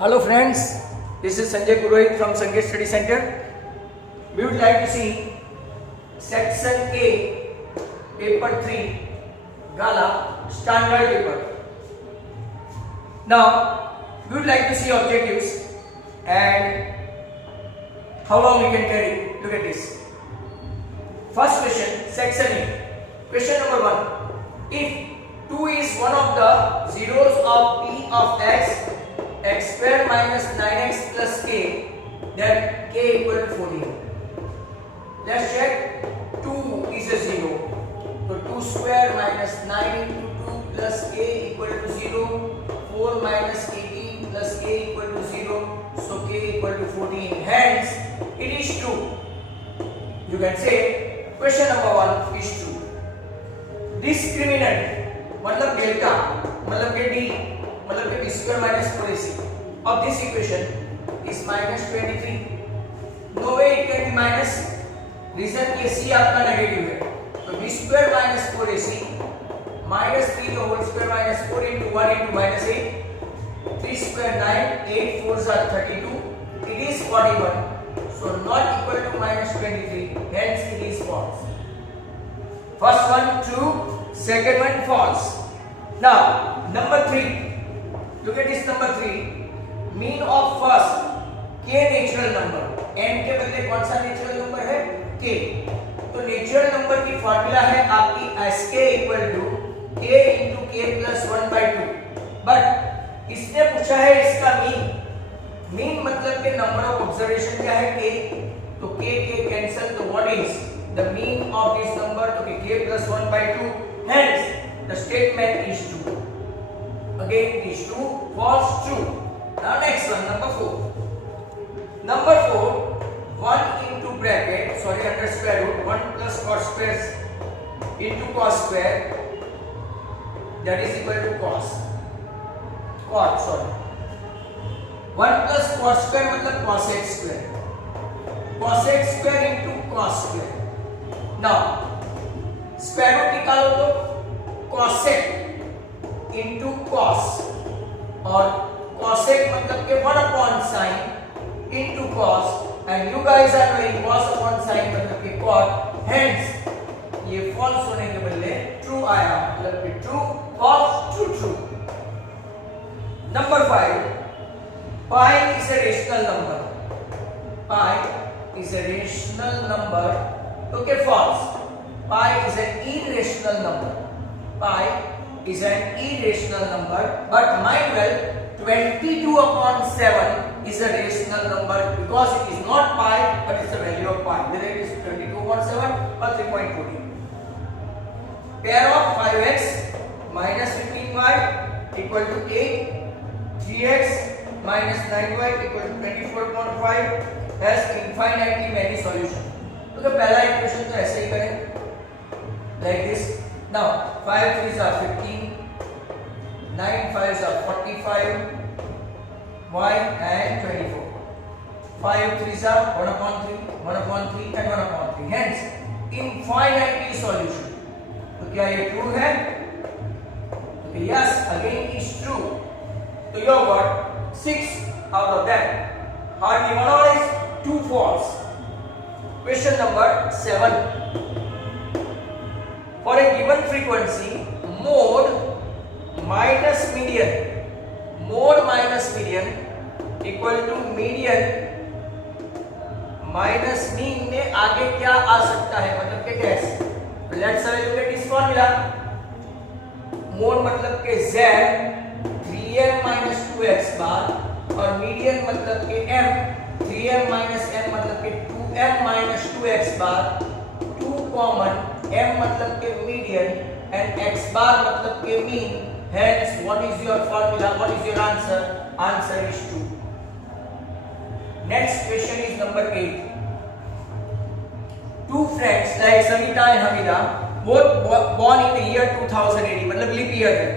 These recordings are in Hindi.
Hello friends, this is Sanjay Purohit from Sanjay Study Center. We would like to see section A, paper 3, Gala, standard paper. Now, we would like to see objectives and how long we can carry. Look at this. First question, section A. Question number 1. If 2 is one of the zeros of P of x, x square minus 9x plus k, then k equal to 14. Let's check. 2 is a 0. So 2 square minus 9 into 2 plus k equal to 0. 4 minus 18 plus k equal to 0. So k equal to 14. Hence, it is true. You can say question number 1 is true. Discriminant मतलब डेल्टा मतलब के d मतलब के b square minus 4ac of this equation is minus 23. No way it can be minus. Reason कि c आपका नेगेटिव है. तो b square minus 4ac minus 3 the whole square minus 4 into 1 into minus 8. 3 square 9, 8 4s are 32. It is 41. So not equal to minus 23. Hence it is false. First one true, second one false. Now number 3. Look at this number 3. Mean of first k natural number. n के बदले कौन सा नेचुरल नंबर है? k. तो नेचुरल नंबर की फॉर्मूला है आपकी sk equal to k into k plus 1/2. But इसने पूछा है इसका मीन. मीन मतलब के नंबर ऑफ ऑब्जर्वेशन क्या है? k. तो k कैंसिल. तो what is the mean of this number? तो k plus 1/2. Hence the statement is true. Again it is true, false, true. Now next one, number 4. Number 4, 1 into bracket, sorry, under square root, 1 plus cos square into cos square, that is equal to cos. Cos, sorry. 1 plus cos square मतलब cos x square. Cos x square into cos square. Now, square root निकालो तो cosec into cos और cosec मतलब के 1 upon sin into cos and you guys are knowing cos upon sin मतलब के cot. Hence ये false होने के बदले true आया मतलब कि true false true true. Number 5. Pi is a rational number. Pi is a rational number. Okay, false. Pi is an irrational number. Pi is an irrational number, but mind well, 22 upon 7 is a rational number because it is not pi, but it's the value of pi. Whether it is 22 upon 7 or 3.14. Pair of 5x minus 15y equal to 8. 3x minus 9y equal to 24.5 has infinitely many solutions. तो पहला इक्वेशन तो ऐसे ही करें like this. Now 5 3s are 15, 9 5s are 45, y and 24. 5 3s are 1 upon 3, 1 upon 3 and 1 upon 3. Hence infinitely solution. तो क्या ये true है? तो yes, again is true. तो you got 6 out of that. Hardly one or is 2 false. Question number 7. For a given frequency, mode minus median equal to median minus mean में आगे क्या आ सकता है मतलब के कैसे? Let's have a look at this formula. Mode मतलब के z 3m minus 2x bar और median मतलब के m 3m minus m मतलब के 2m minus 2x bar. 2 common, m मतलब के median and x bar मतलब के mean. Hence what is your formula? What is your answer? Answer is 2. Next question is number 8. Two friends like Samita and Hamida both born in the year 2080 मतलब leap year है.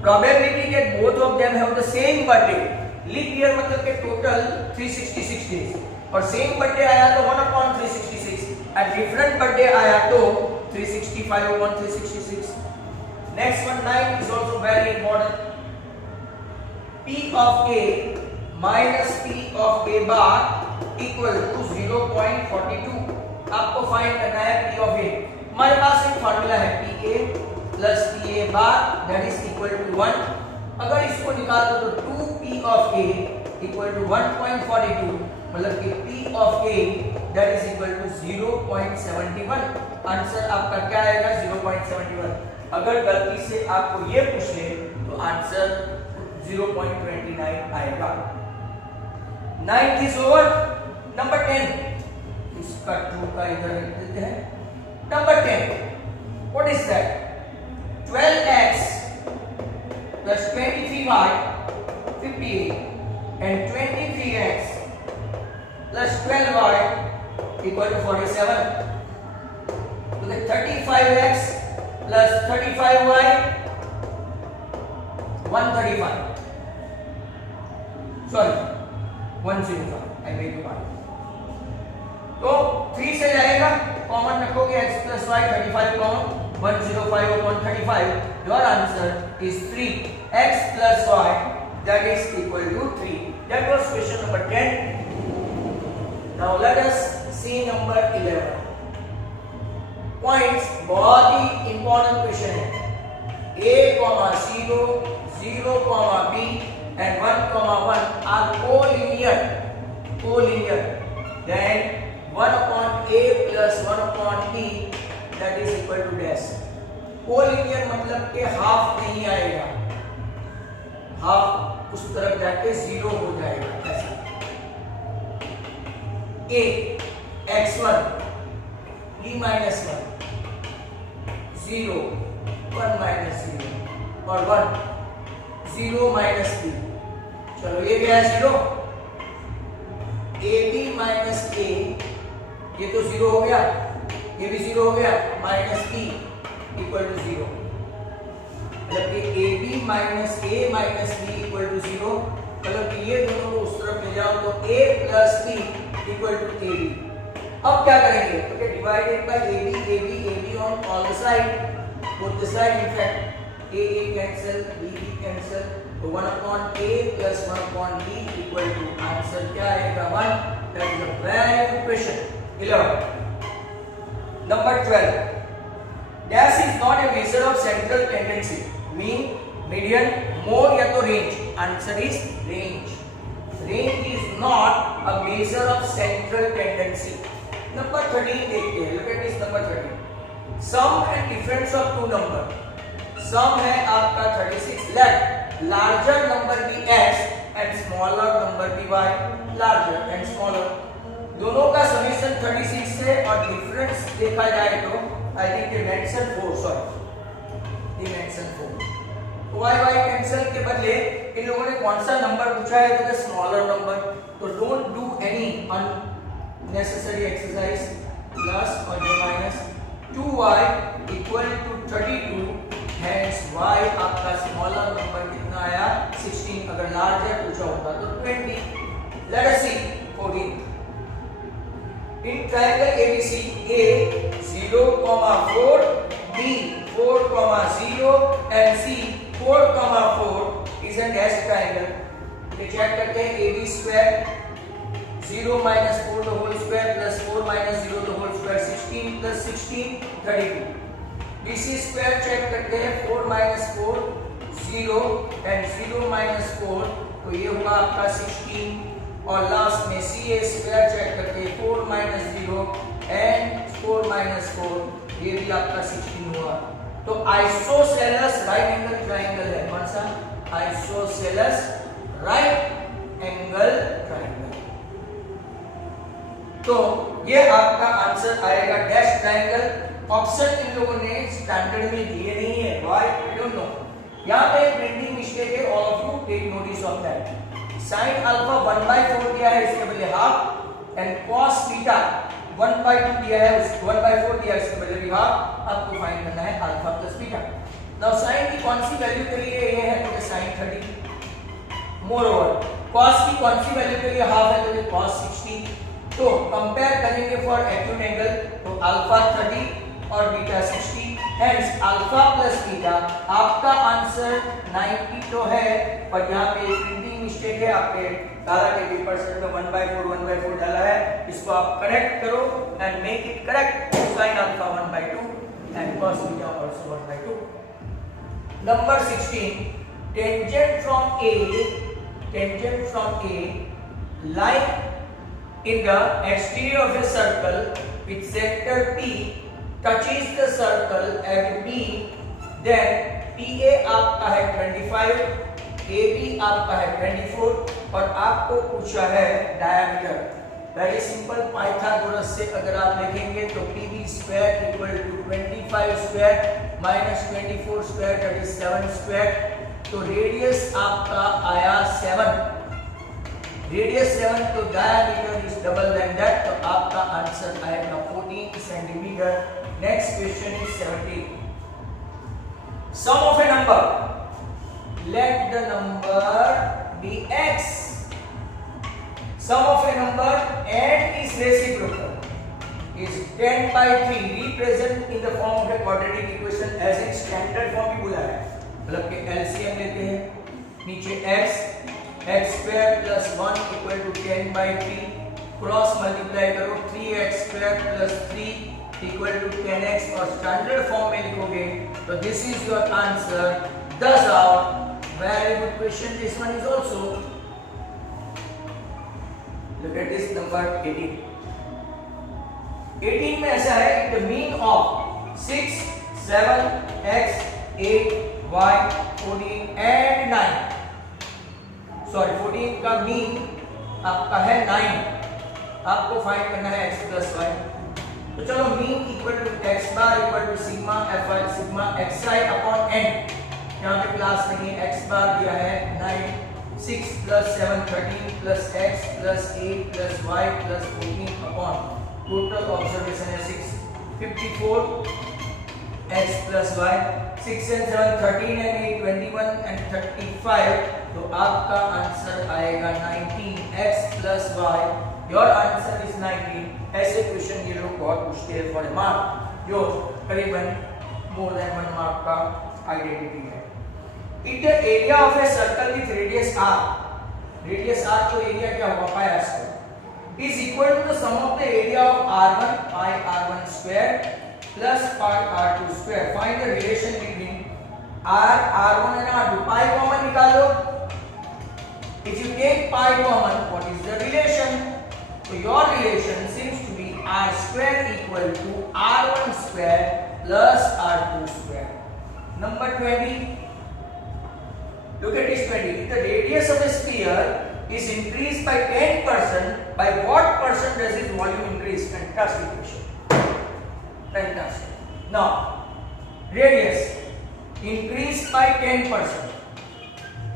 Probability that both of them have the same birthday. Leap year मतलब के total 366 days और same birthday आया तो 1 upon 366 and different birthday आया तो 365 upon 366. Next one 9 is also very important. P of A minus P of A bar equal to 0.42। आपको फाइंड करना है पी ऑफ ए। हमारे पास एक फार्मूला है P A plus P A bar that is equal to 1। अगर इसको निकाल दो तो 2 P of A equal to 1.42, मतलब कि P of A that is equal to 0.71। Answer आपका क्या आएगा? 0.71। अगर गलती से आपको ये पूछ ले तो आंसर 0.29 आएगा। 9 is over। नंबर 10, इसका 2 का इधर लिख देते हैं। Number 10, what is that? 12x plus 23y 58 and 23x plus 12y equal to 47. So the 35x plus 35y 135. Sorry, 105. I beg your pardon. तो 3 से जाएगा, कॉमन रखोगे x plus y 35 common, 105 upon 35. Your answer is 3. X plus y that is equal to 3. That was question number 10. Now let us see number 11. Points बहुत ही important question है। A, 0, 0, B and 1, 1 are collinear. Then 1 upon A plus 1 upon B that is equal to dash. Collinear मतलब के हाफ नहीं आएगा, हाफ उस तरफ जाके 0 हो जाएगा। ऐसा A x1 b minus 1 0 1 minus 0 और 1 0 minus b। चलो ये क्या है? 0। ab minus a ये तो 0 हो गया, ये भी 0 हो गया, माइनस b इक्वल टू 0। मतलब कि ab minus a minus b equal to 0। मतलब कि ये दोनों को उस तरफ ले जाओ तो a plus b equal to ab। अब क्या करेंगे? तो divided by ab on all the side, both the side. In fact a cancel, b cancel, तो 1 upon a plus 1 upon b equal to answer क्या आएगा? 1। That is a very good question. 11. Number 12. Dash is not a measure of central tendency. Mean, median, mode या तो range. Answer is range. Range is not a measure of central tendency. Number 13 देखते हैं. Look at this number 13. Sum and difference of two number. Sum है आपका 36. Let larger number be x and smaller number be y. Larger and smaller. दोनों का समीशन 36 से और डिफरेंस देखा जाए तो आई थिंक ये मेंशन 4, सॉरी ये मेंशन 4। y कैंसिल के बदले इन लोगों ने कौन सा नंबर पूछा है? तो स्मॉलर नंबर। तो don't do any unnecessary exercise. Plus और जो minus 2y equal to 32, hence y आपका स्मॉलर नंबर कितना आया? 16। अगर लार्जर पूछा होता तो 20। Let us see 14। In triangle ABC, A 0, 4, B 4, 0 and C 4, 4 is a dash triangle. ये चेक करते हैं। AB square 0 minus 4 the whole square plus 4 minus 0 the whole square 16 plus 16 32. BC square check करते हैं। 4 minus 4 0 and 0 minus 4 तो ये होगा आपका 16। और लास्ट में CA स्क्वायर चेक करके 4 minus 0 and 4 minus 4 ये भी आपका 16 हुआ। तो आइसोसेलेस राइट एंगल ट्राइंगल है। कौन सा? Isosceles right angle triangle. तो ये आपका आंसर आएगा डैश ट्राइंगल। ऑप्शन इन लोगों ने स्टैंडर्ड में दिए नहीं है, व्हाई आई डोंट नो। यहाँ पे प्रिंटिंग मिस्टेक है, all of you take notice of that. sin alpha 1/4 दिया है, इसके बदले हाफ, एंड cos थीटा 1/2 दिया है, 1/4 दिया है, इसके बदले भी हाफ। आपको फाइंड करना है alpha plus beta. Now sin की कौन सी वैल्यू के लिए ये है? तो sin 30। मोरओवर cos की कौन सी वैल्यू के लिए हाफ है? तो cos 60। तो कंपेयर करेंगे फॉर एक्यूट एंगल, तो अल्फा 30 और beta 60। Hence alpha plus beta आपका आंसर 90 तो है, पर यहाँ पे प्रिंटिंग मिस्टेक है, आपके तारा के पेपर सेट में 1/4 डाला है, इसको आप करेक्ट करो and make it correct. sin alpha 1/2 and cos beta also 1/2. Number 16, tangent from A line in the exterior of a circle with sector P touches the circle at B, then PA आपका है 25, AB आपका है 24 और आपको पूछा है डायमीटर. वेरी सिंपल, पाइथागोरस से अगर आप लिखेंगे तो PB square equal to 25 square minus 24 square that is 7 square. तो रेडियस आपका आया 7, रेडियस 7, तो diameter is double then that, तो आपका आंसर आएगा 14 centimetre. Next question is 17. Sum of a number, let the number be x. Sum of a number and its reciprocal is 10/3 represent in the form of a quadratic equation as in standard form भी बोला है. मतलब कि LCM लेते हैं, नीचे x square plus 1 equal to 10/3 cross multiply करो 3x square plus 3 equal to 10x और स्टैंडर्ड फॉर्म में लिखोगे तो this is your answer. Thus out. Very good question. This one is also. Look at this number 18. 18 में ऐसा है the mean of 6, 7, x, 8, y, 14 and 9. Sorry, 14 का mean आपका है 9. आपको फाइंड करना है x plus y. तो चलो mean equal to x bar equal to sigma fi sigma xi upon n. यहाँ पे क्लास नहीं है, x bar दिया है 9. 6 plus 7 13 plus x plus 8 plus y plus 14 upon total observation है 6 54 x plus y 6 and 7 13 and 8 21 and 35. तो आपका आंसर आएगा 19 x plus y. Your answer is 19. ऐसे क्वेश्चन ये लोग बहुत पूछते हैं फॉर मार्क, जो करीबन मोर देन 1 मार्क का आइडेंटिटी है. If the area of a circle with radius r, radius r तो एरिया क्या होगा pi r square, is equal to the sum of the area of r1 pi r1 square plus pi r2 square. Find the relation between r1 and r2. pi common निकालो. If you take pi common, what is the relation? So your relation seems to be r square equal to r1 square plus r2 square. Number 20. Look at this 20. If the radius of a sphere is increased by 10%, by what percent does its volume increase? Fantastic question. Fantastic. Now, radius increased by 10%.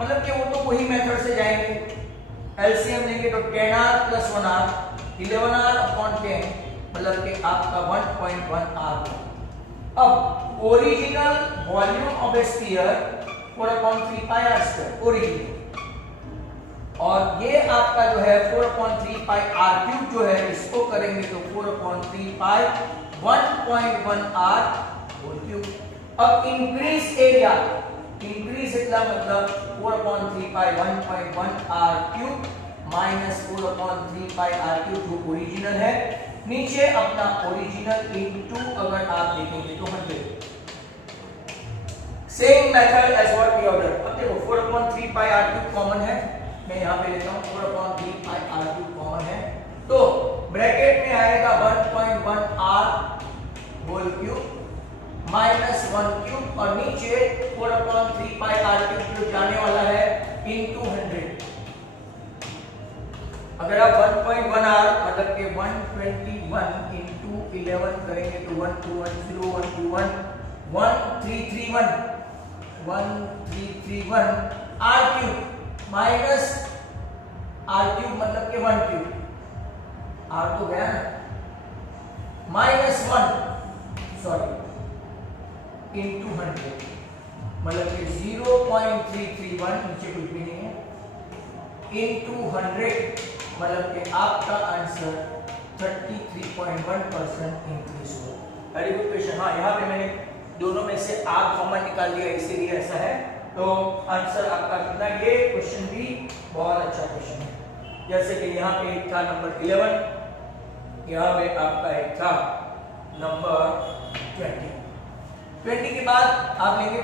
मतलब कि वो तो वही मेथड से जाएंगे. LCM लेंगे तो 10r plus 1r 11r upon 10 मतलब कि आपका 1.1r. अब original volume of A sphere 4/3 pi r square original, और ये आपका जो है 4/3 pi r क्यूब जो है इसको करेंगे तो 4/3 pi 1.1 r होल क्यूब. अब इंक्रीज एरिया, इंक्रीज इतना मतलब 4/3 pi 1.1 r cube minus 4/3 pi r cube जो ओरिजिनल है. नीचे अपना ओरिजिनल इनटू अगर आप देखेंगे तो 100. Same method as what we order. अब देखो 4/3 pi r क्यूब कॉमन है, मैं यहां पे लेता हूं 4/3 pi r क्यूब कॉमन है, तो ब्रैकेट में आएगा 1.1 r whole cube minus 1 cube और नीचे 4/3 pi r क्यूब जो जाने वाला है इनटू 100. अगर आप 1.1 r मतलब के 121 इनटू 11 करेंगे तो 1210 121 1331 1331 r cube minus r cube मतलब के 1 क्यूब, r तो गया ना, माइनस 1 सॉरी इनटू 100 मतलब कि 0.331 नीचे कुछ भी नहीं है इनटू 100 मतलब कि आपका आंसर 33.1% इंक्रीज हुआ. Very good question. हाँ यहाँ पे मैंने दोनों में से आर कॉमन निकाल लिया, इसीलिए ऐसा है। तो आंसर आपका कितना, ये क्वेश्चन भी बहुत अच्छा क्वेश्चन है। जैसे कि यहाँ पे एक था नंबर 11, यहाँ पे आपका एक था नंबर 20 के बाद आप लेंगे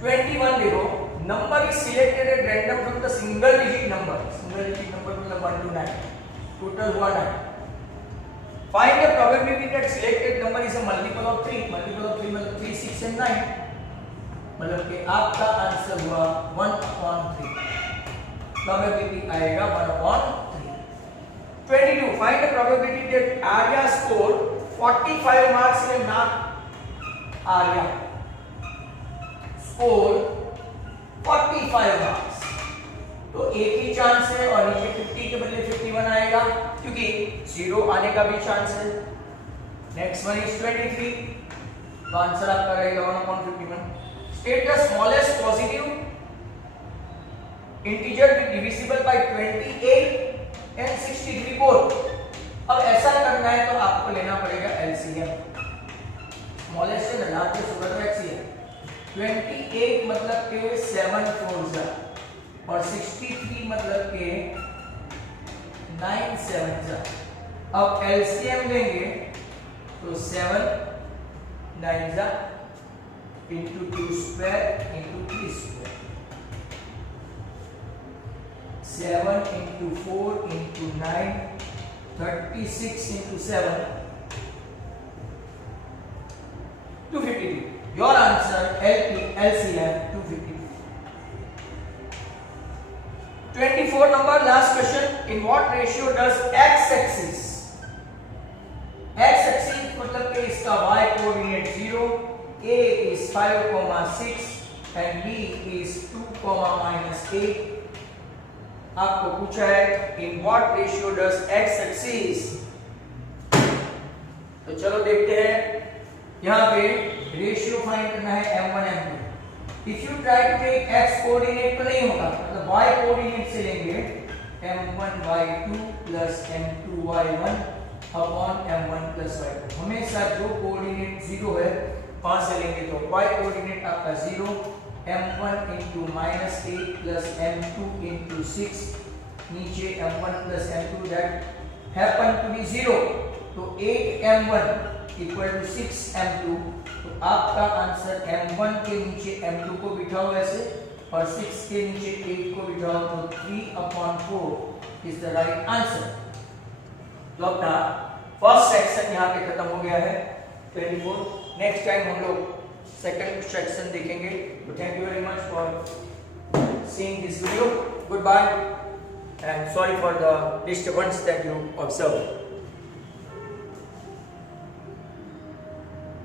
21 देखो, number is selected at random from the single digit number मतलब 1 to 9, टोटल हुआ 9। Find the probability that selected number is a multiple of 3 मतलब 3, 6 एंड 9, मतलब कि आपका आंसर हुआ 1/3, प्रोबेबिलिटी आएगा 1/3। 22 find the probability that Arya score 45 marks in math, Arya score 45 marks, तो एक ही चांस है और नीचे 50 के बदले 51 आएगा, क्योंकि 0 आने का भी चांस है। नेक्स्ट वन इज 23, तो आंसर आपका रहेगा 1/51। State the smallest positive integer divisible by 28 and 63 both. अब ऐसा करना है तो आपको लेना पड़ेगा एलसीएम, स्मॉलेस्ट से लार्जेस्ट होगा तो एलसीएम। 28 मतलब के 7 4 जा और 63 मतलब के 9 7 जा। अब एलसीएम लेंगे तो 7 9 जा into 2 square into 3 square, 7 into 4 into 9, 36 into 7, 252. Your answer LCM 252. 24 number, last question. In what ratio does x-axis मतलब कि इसका y coordinate 0, a is 5,6 and b is 2,-8। आपको पूछा है in what ratio does x-axis, तो चलो देखते हैं। यहाँ पे रेशियो फाइंड करना है m1 m2। If you try to take x coordinate तो नहीं होगा, मतलब y कोऑर्डिनेट से लेंगे m1y2 plus m2y1 upon m1 plus y2। हमेशा जो कोऑर्डिनेट 0 है वहां से लेंगे, तो y कोऑर्डिनेट आपका 0, m1 into -8 plus m2 into 6, नीचे m1 plus m2 that happen to be 0, तो 8m1 इक्वल टू 6m2। तो आपका आंसर m1 के नीचे m2 को बिठाओ ऐसे और 6 के नीचे 8 को बिठाओ, तो 3/4 इज द राइट आंसर। तो अपना फर्स्ट सेक्शन यहाँ पे खत्म हो गया है 24। नेक्स्ट टाइम हम लोग सेकंड सेक्शन देखेंगे। तो thank you very much for seeing this video. Good bye and sorry for the disturbance that you observe.